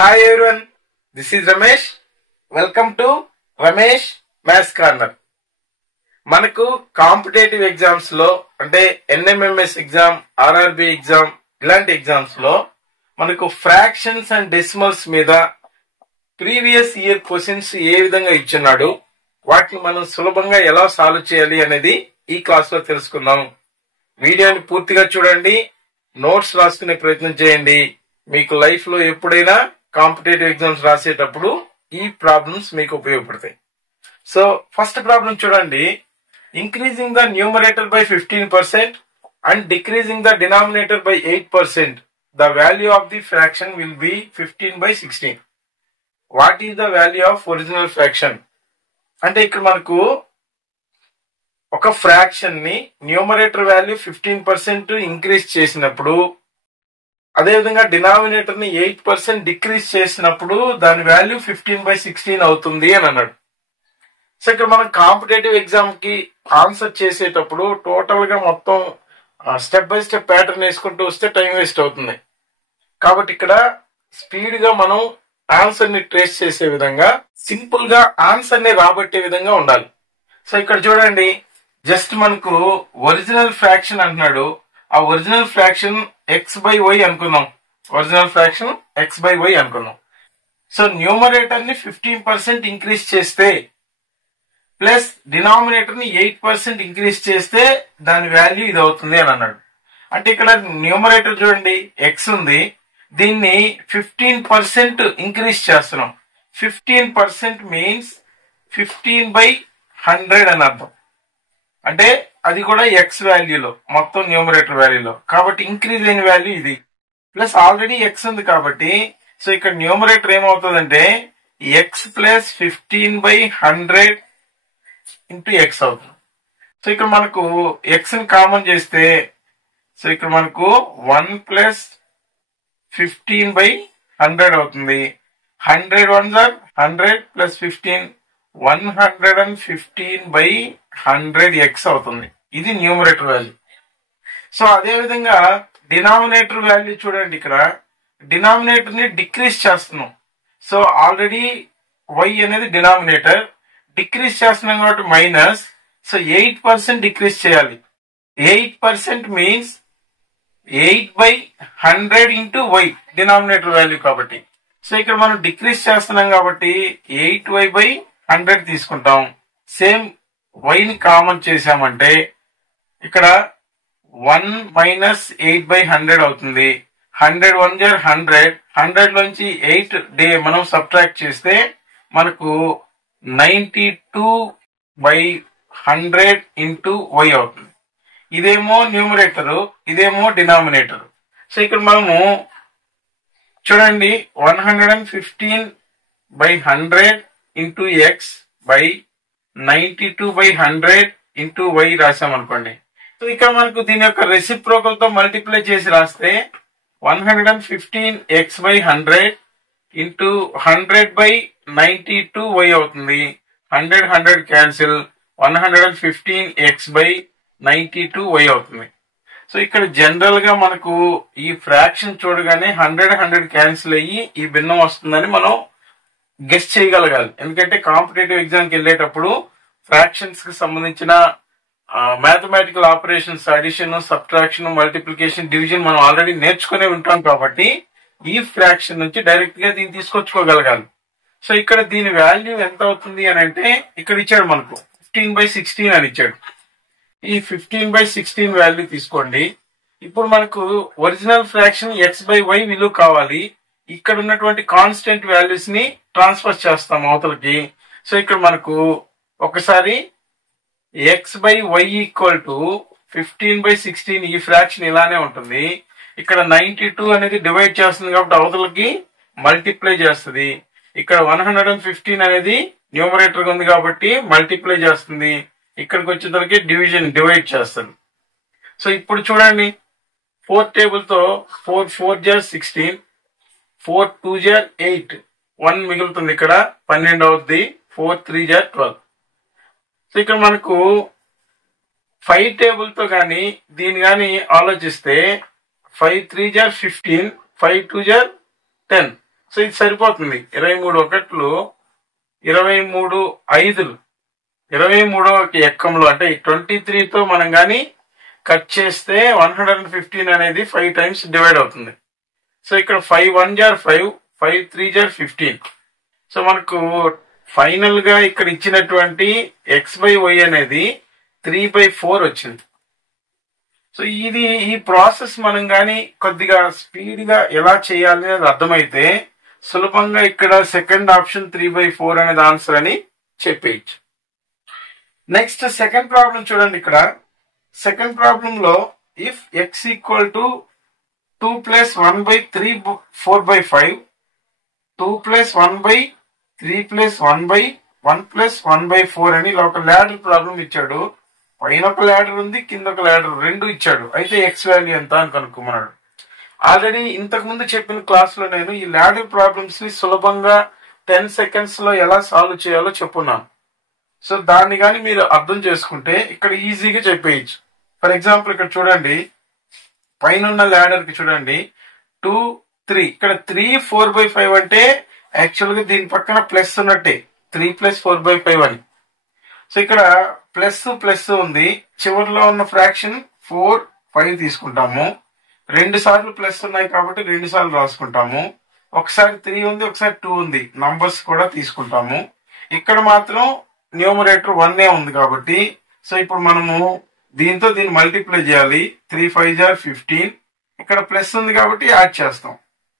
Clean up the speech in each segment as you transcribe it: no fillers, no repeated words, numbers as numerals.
Hi everyone, this is Ramesh. Welcome to Ramesh Maths Corner. మనకు competitive exams లో అంటే NMMS exam, RRB exam ఇలాంటి exams లో మనకు ఫ్రాక్షన్స్ అండ్ డెసిమల్స్ మీద ప్రీవియస్ ఇయర్ క్వశ్చన్స్ ఏ విధంగా ఇచ్చున్నాడు, వాటిని మనం సులభంగా ఎలా సాల్వ్ చేయాలి అనేది ఈ క్లాస్ లో తెలుసుకుందాం. వీడియోని పూర్తిగా చూడండి, నోట్స్ రాసుకునే ప్రయత్నం చేయండి. మీకు లైఫ్ లో ఎప్పుడైనా కాంపిటేటివ్ ఎగ్జామ్స్ రాసేటప్పుడు ఈ ప్రాబ్లమ్స్ మీకు ఉపయోగపడతాయి. సో ఫస్ట్ ప్రాబ్లం చూడండి. Increasing the numerator by 15% and decreasing the denominator by 8%, the value of the fraction will be 15/16. What is the value of original fraction? అంటే ఇక్కడ మనకు ఒక ఫ్రాక్షన్ ని న్యూమరేటర్ వాల్యూ 15% ఇంక్రీజ్ చేసినప్పుడు, అదేవిధంగా డినామినేటర్ ని 8% decrease చేసినప్పుడు దాని వాల్యూ 15/16 అవుతుంది అని అన్నాడు. సో ఇక్కడ మనం కాంపిటేటివ్ ఎగ్జామ్ కి ఆన్సర్ చేసేటప్పుడు టోటల్ గా మొత్తం స్టెప్ బై స్టెప్ ప్యాటర్న్ వేసుకుంటూ వస్తే టైం వేస్ట్ అవుతుంది. కాబట్టి ఇక్కడ స్పీడ్ గా మనం ఆన్సర్ ని ట్రేస్ చేసే విధంగా, సింపుల్ గా ఆన్సర్ ని రాబట్టే విధంగా ఉండాలి. సో ఇక్కడ చూడండి, జస్ట్ మనకు ఒరిజినల్ ఫ్రాక్షన్ అంటున్నాడు. ఆ ఒరిజినల్ ఫ్రాక్షన్ x/y అనుకుందాం. ఒరిజినల్ ఫ్రాక్షన్ x/y అనుకుందాం. సో న్యూమరేటర్ ని 15% ఇంక్రీజ్ చేస్తే ప్లస్ డినామినేటర్ ని 8% ఇంక్రీజ్ చేస్తే దాని వాల్యూ ఇది అవుతుంది అని అన్నాడు. అంటే ఇక్కడ న్యూమరేటర్ చూడండి x ఉంది, దీన్ని 15% ఇంక్రీజ్ చేస్తున్నాం. 15% మీన్స్ 15/100 అని అర్థం. అంటే అది కూడా ఎక్స్ వాల్యూలో, మొత్తం న్యూమరేటర్ వాల్యూలో. కాబట్టి ఇంక్రీజ్ అయిన వాల్యూ ఇది. ప్లస్ ఆల్రెడీ ఎక్స్ ఉంది కాబట్టి సో ఇక్కడ న్యూమరేటర్ ఏమవుతుందంటే ఎక్స్ ప్లస్ 15/100 ఇంటూ ఎక్స్ అవుతుంది. సో ఇక్కడ మనకు ఎక్స్ ని కామన్ చేస్తే సో ఇక్కడ మనకు 1 ప్లస్ 15/100 అవుతుంది. 100 1s are 100 ప్లస్ 15 115/100 ఎక్స్ అవుతుంది. ఇది న్యూమరేటర్ వాల్యూ. సో అదే విధంగా డినామినేటర్ వాల్యూ చూడండి, ఇక్కడ డినామినేటర్ ని డిక్రీజ్ చేస్తున్నాం. సో ఆల్రెడీ y అనేది డినామినేటర్, డిక్రీజ్ చేస్తున్నాం కాబట్టి మైనస్. సో 8% డిక్రీజ్ చేయాలి. 8% means 8/100 into y denominator value కాబట్టి. సో ఇక్కడ మనం డిక్రీజ్ చేస్తున్నాం కాబట్టి 8y/100 తీసుకుంటాం. సేమ్ y ని కామన్ చేసామంటే ఇక్కడ 1 మైనస్ 8/100 అవుతుంది. 100 1s are 100. 100 లోంచి 8 మనం సబ్ట్రాక్ట్ చేస్తే మనకు 92/100 ఇంటూ y అవుతుంది. ఇదేమో న్యూమరేటర్, ఇదేమో డినామినేటర్. సో ఇక్కడ మనము చూడండి 115/100 into X by 92/100 into y రాసామనుకోండి. సో ఇక్కడ మనకు దీని యొక్క రెసిప్రోకల్ తో మల్టిప్లై చేసి రాస్తే 115x/100 ఇంటూ 100/92y అవుతుంది. 100 100 క్యాన్సిల్, 115x/92y అవుతుంది. సో ఇక్కడ జనరల్ గా మనకు ఈ ఫ్రాక్షన్ చూడగానే 100 100 క్యాన్సిల్ అయ్యి ఈ భిన్నం వస్తుందని మనం గెస్ చేయగలగాలి. ఎందుకంటే కాంపిటేటివ్ ఎగ్జామ్కి వెళ్ళేటప్పుడు ఫ్రాక్షన్స్ కి సంబంధించిన mathematical operations, addition, subtraction, multiplication, division మనం ఆల్రెడీ నేర్చుకునే ఉంటాం కాబట్టి ఈ ఫ్రాక్షన్ నుంచి డైరెక్ట్ గా దీన్ని తీసుకొచ్చుకోగలగాలి. సో ఇక్కడ దీని వాల్యూ ఎంత అవుతుంది అని అంటే ఇక్కడ ఇచ్చాడు మనకు 15/16 అని ఇచ్చాడు. ఈ 15/16 వాల్యూ తీసుకోండి. ఇప్పుడు మనకు ఒరిజినల్ ఫ్రాక్షన్ x/y విలువ కావాలి. ఇక్కడ ఉన్నటువంటి కాన్స్టెంట్ వాల్యూస్ ని ట్రాన్స్ఫర్ చేస్తాం అవతలకి. సో ఇక్కడ మనకు ఒకసారి x/y ఈక్వల్ టు 15/16, ఈ ఫ్రాక్షన్ ఇలానే ఉంటుంది. ఇక్కడ 92 అనేది డివైడ్ చేస్తుంది కాబట్టి అవతలకి మల్టిప్లై చేస్తుంది. ఇక్కడ 115 అనేది న్యూమరేటర్ ఉంది కాబట్టి మల్టిప్లై చేస్తుంది. ఇక్కడికి వచ్చేసరికి డివైడ్ చేస్తుంది. సో ఇప్పుడు చూడండి, 4 టేబుల్ తో 4 4s are 16, 4 2s are 8, 1 మిగులుతుంది. ఇక్కడ 12 అవుద్ది. 4 3s are 12. సో ఇక్కడ మనకు 5 టేబుల్ తో గాని దీని గాని ఆలోచిస్తే 5 3s are 15, 5 2s are 10. So ఇది సరిపోతుంది. 23 ఒకట్లు 23 ఐదులు 23వ ఎక్కంలో అంటే 23తో మనం కానీ కట్ చేస్తే 115 అనేది 5 టైమ్స్ డివైడ్ అవుతుంది. సో ఇక్కడ 5 1 జార్ 5, 5 3 జార్ 15. సో మనకు ఫైనల్ గా ఇక్కడ ఇచ్చినటువంటి x/y అనేది 3/4 వచ్చింది. సో ఈ ప్రాసెస్ మనం కానీ కొద్దిగా స్పీడ్ గా ఎలా చేయాలి అనేది అర్థమైతే సులభంగా ఇక్కడ సెకండ్ ఆప్షన్ 3/4 అనేది ఆన్సర్ అని చెప్పేయచ్చు. నెక్స్ట్ సెకండ్ ప్రాబ్లం చూడండి. ఇక్కడ సెకండ్ ప్రాబ్లం లో ఇఫ్ x ఈక్వల్ టు 2 + 1/3 4/5, 2 + 1/3 + 1/1 + 1/4 అని ఇలా ఒక ల్యాడర్ ప్రాబ్లం ఇచ్చాడు. పైన ఒక ల్యాడర్ ఉంది, కింద ఒక ల్యాడర్, రెండు ఇచ్చాడు. అయితే x వాల్యూ ఎంత అని కనుక్కోమన్నాడు. ఆల్రెడీ ఇంతకు ముందు చెప్పిన క్లాస్ లో నేను ఈ ల్యాడర్ ప్రాబ్లమ్స్ ని సులభంగా 10 సెకండ్స్ లో ఎలా సాల్వ్ చేయాలో చెప్పున్నాను. సో దాన్ని కానీ మీరు అర్థం చేసుకుంటే ఇక్కడ ఈజీగా చెప్పేయచ్చు. ఫర్ ఎగ్జాంపుల్ ఇక్కడ చూడండి, పైన ఉన్న ల్యాడర్ కి చూడండి 2 3, ఇక్కడ 3 4/5 అంటే యాక్చువల్ గా దీని పక్కన ప్లస్ ఉన్నట్టే 3 + 4/5 అని. సో ఇక్కడ ప్లస్ ప్లస్ ఉంది, చివరిలో ఉన్న ఫ్రాక్షన్ 4 5 తీసుకుంటాము. 2 సార్లు ప్లస్ ఉన్నాయి కాబట్టి 2 సార్లు రాసుకుంటాము. ఒకసారి 3 ఉంది, ఒకసారి 2 ఉంది, నంబర్స్ కూడా తీసుకుంటాము. ఇక్కడ మాత్రం న్యూమరేటర్ 1 ఉంది కాబట్టి సో ఇప్పుడు మనము దీంతో దీన్ని మల్టిప్లై చేయాలి. 3 5 జార్ 15, ఇక్కడ ప్లస్ ఉంది కాబట్టి యాడ్ చేస్తాం.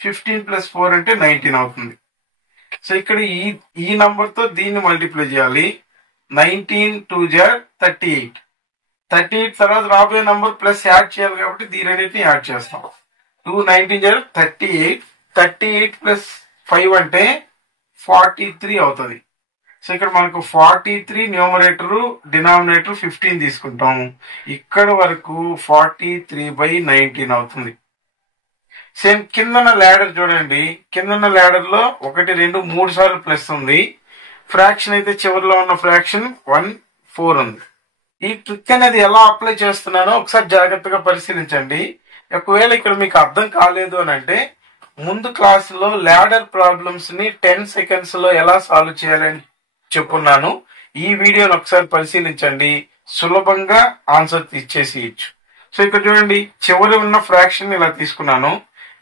15 + 4 అంటే 19 అవుతుంది. సో ఇక్కడ ఈ నంబర్ తో దీన్ని మల్టిప్లై చేయాలి. 19 2 జార్ 38, 38 తర్వాత రాబోయే నంబర్ ప్లస్ యాడ్ చేయాలి కాబట్టి దీనిని యాడ్ చేస్తాం. 2 19 జార్ 38, 38 + 5 అంటే 43 అవుతుంది. సో ఇక్కడ మనకు 43 న్యూమరేటర్, డినామినేటర్ 15 తీసుకుంటాం. ఇక్కడ వరకు 43/19 అవుతుంది. సేమ్ కిందన్న ల్యాడర్ చూడండి, కిందన్న ల్యాడర్ లో 1 2 3 సార్లు ప్లస్ ఉంది. ఫ్రాక్షన్ అయితే చివరిలో ఉన్న ఫ్రాక్షన్ 1 4 ఉంది. ఈ ట్రిక్ అనేది ఎలా అప్లై చేస్తున్నానో ఒకసారి జాగ్రత్తగా పరిశీలించండి. ఒకవేళ ఇక్కడ మీకు అర్థం కాలేదు అని అంటే ముందు క్లాసులో ల్యాడర్ ప్రాబ్లమ్స్ ని 10 సెకండ్స్ లో ఎలా సాల్వ్ చేయాలని చెప్పున్నాను. ఈ వీడియోని ఒకసారి పరిశీలించండి, సులభంగా ఆన్సర్ ఇచ్చేసేయచ్చు. సో ఇక్కడ చూడండి, చివరి ఉన్న ఫ్రాక్షన్ ఇలా తీసుకున్నాను.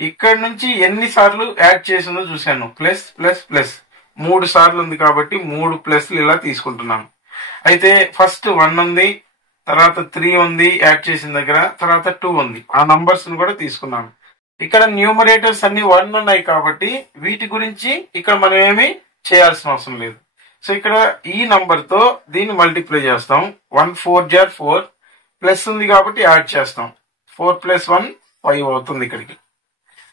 ఇక్కడ నుంచి ఎన్ని సార్లు యాడ్ చేసిందో చూశాను. ప్లస్ ప్లస్ ప్లస్ 3 సార్లు ఉంది కాబట్టి 3 ప్లస్లు ఇలా తీసుకుంటున్నాను. అయితే ఫస్ట్ 1 ఉంది, తర్వాత 3 ఉంది యాడ్ చేసిన దగ్గర, తర్వాత 2 ఉంది. ఆ నంబర్స్ ని కూడా తీసుకున్నాను. ఇక్కడ న్యూమరేటర్స్ అన్ని 1 ఉన్నాయి కాబట్టి వీటి గురించి ఇక్కడ మనం ఏమి చేయాల్సిన అవసరం లేదు. సో ఇక్కడ ఈ నంబర్ తో దీన్ని మల్టిప్లై చేస్తాం. 1 4 జార్ 4, ప్లస్ ఉంది కాబట్టి యాడ్ చేస్తాం. 4 + 1 5 అవుతుంది ఇక్కడికి.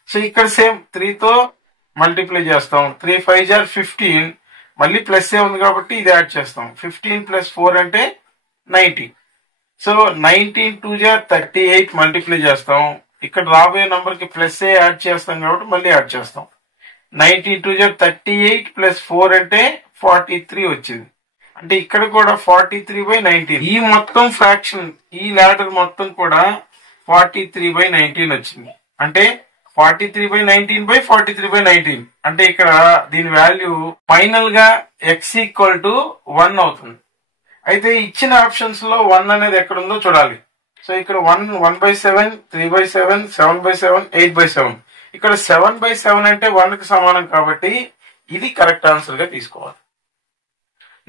సో ఇక్కడ సేమ్ 3 తో మల్టిప్లై చేస్తాం. 3 5 జార్ 15, మళ్ళీ ప్లస్ ఏ ఉంది కాబట్టి ఇది యాడ్ చేస్తాం. 15 + 4 అంటే 90. సో 19 2 జార్ 38 మల్టిప్లై చేస్తాం. ఇక్కడ రాబోయే నంబర్ కి ప్లస్ ఏ యాడ్ చేస్తాం కాబట్టి మళ్ళీ యాడ్ చేస్తాం. 19 2 జార్ 38 + 4 అంటే 43 వచ్చింది. అంటే ఇక్కడ కూడా 43/19. ఈ మొత్తం ఫ్రాక్షన్, ఈ ల్యాడర్ మొత్తం కూడా 43/19 వచ్చింది. అంటే 43/19/43/19 అంటే ఇక్కడ దీని వాల్యూ ఫైనల్ గా x = 1 అవుతుంది. అయితే ఇచ్చిన ఆప్షన్స్ లో 1 అనేది ఎక్కడ ఉందో చూడాలి. సో ఇక్కడ 1 1/7, 3/7, 7/7, 8/7. ఇక్కడ 7/7 అంటే 1 కి సమానం కాబట్టి ఇది కరెక్ట్ ఆన్సర్ గా తీసుకోవాలి.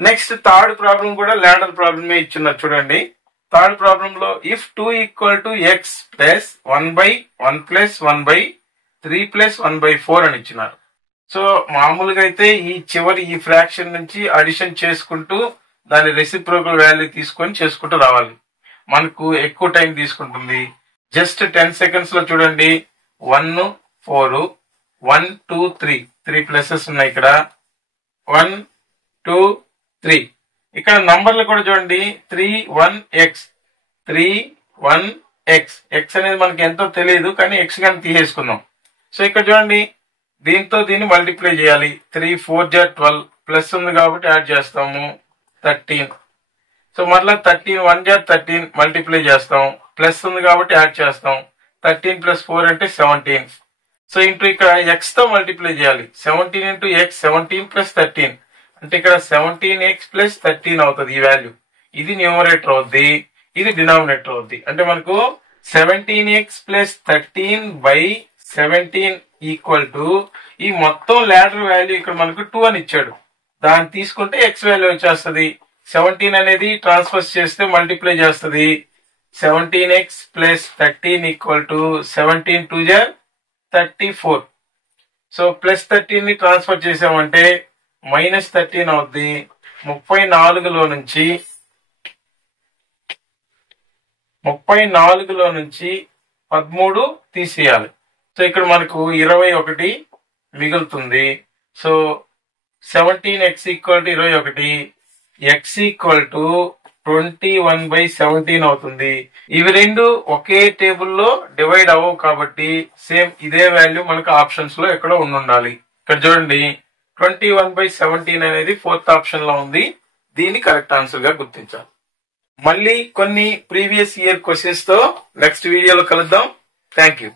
నెక్స్ట్ థర్డ్ ప్రాబ్లం కూడా ల్యాడర్ ప్రాబ్లమే ఇచ్చున్నారు చూడండి. థర్డ్ ప్రాబ్లం లో ఇఫ్ 2 = x + 1/1 + 1/3 + 1/4 అని ఇచ్చినారు. సో మామూలుగా అయితే ఈ చివరి ఈ ఫ్రాక్షన్ నుంచి అడిషన్ చేసుకుంటూ దాని రెసిప్రోకల్ వాల్యూ తీసుకొని చేసుకుంటూ రావాలి. మనకు ఎక్కువ టైం తీసుకుంటుంది. జస్ట్ 10 సెకండ్స్ లో చూడండి, 1 4 1 2 3 ప్లసెస్ ఉన్నాయి ఇక్కడ. 1 2 3 ఇక్కడ నంబర్లు కూడా చూడండి. 3 1 x 3 1 x అనేది మనకి ఎంతో తెలియదు కానీ x కానీ తీసేసుకుందాం. సో ఇక్కడ చూడండి, దీంతో దీన్ని మల్టిప్లై చేయాలి. 3 4 జార్ 12, ప్లస్ ఉంది కాబట్టి యాడ్ చేస్తాము 13. సో మరలా 13 1 జార్ 13 మల్టిప్లై చేస్తాం. ప్లస్ ఉంది కాబట్టి యాడ్ చేస్తాం. 13 + 4 అంటే 17. సో ఇంటూ ఇక్కడ ఎక్స్ తో మల్టిప్లై చేయాలి. 17 ఇంటూ ఎక్స్ 17 ప్లస్ 13 అంటే ఇక్కడ 17x ప్లస్ 13 అవుతుంది ఈ వాల్యూ. ఇది న్యూమరేటర్ అవుద్ది, ఇది డినామినేటర్ అవుద్ది. అంటే మనకు 17x plus 13 by 17 equal to ఈ మొత్తం లాడర్ వాల్యూ ఇక్కడ మనకు 2 అని ఇచ్చాడు. దాన్ని తీసుకుంటే ఎక్స్ వాల్యూ వచ్చేస్తుంది. 17 అనేది ట్రాన్స్ఫర్ చేస్తే మల్టిప్లై చేస్తుంది. 17x ప్లస్ 13 ఈక్వల్ టు 17 2 జా 34. సో ప్లస్ 13 ని ట్రాన్స్ఫర్ చేసామంటే మైనస్ 13 అవుద్ది. 34లో నుంచి 13 తీసేయాలి. సో ఇక్కడ మనకు 21 మిగులుతుంది. So 17x equal to 21, x equal to 21/17 అవుతుంది. ఇవి రెండు ఒకే టేబుల్లో డివైడ్ అవ్వవు కాబట్టి సేమ్ ఇదే వాల్యూ మనకు ఆప్షన్స్ లో ఎక్కడో ఉండాలి. ఇక్కడ చూడండి 21/17 అనేది 4th ఆప్షన్ లో ఉంది. దీన్ని కరెక్ట్ ఆన్సర్ గా గుర్తించాలి. మళ్ళీ కొన్ని ప్రీవియస్ ఇయర్ క్వశ్చన్స్ తో నెక్స్ట్ వీడియోలో కలుద్దాం. Thank you.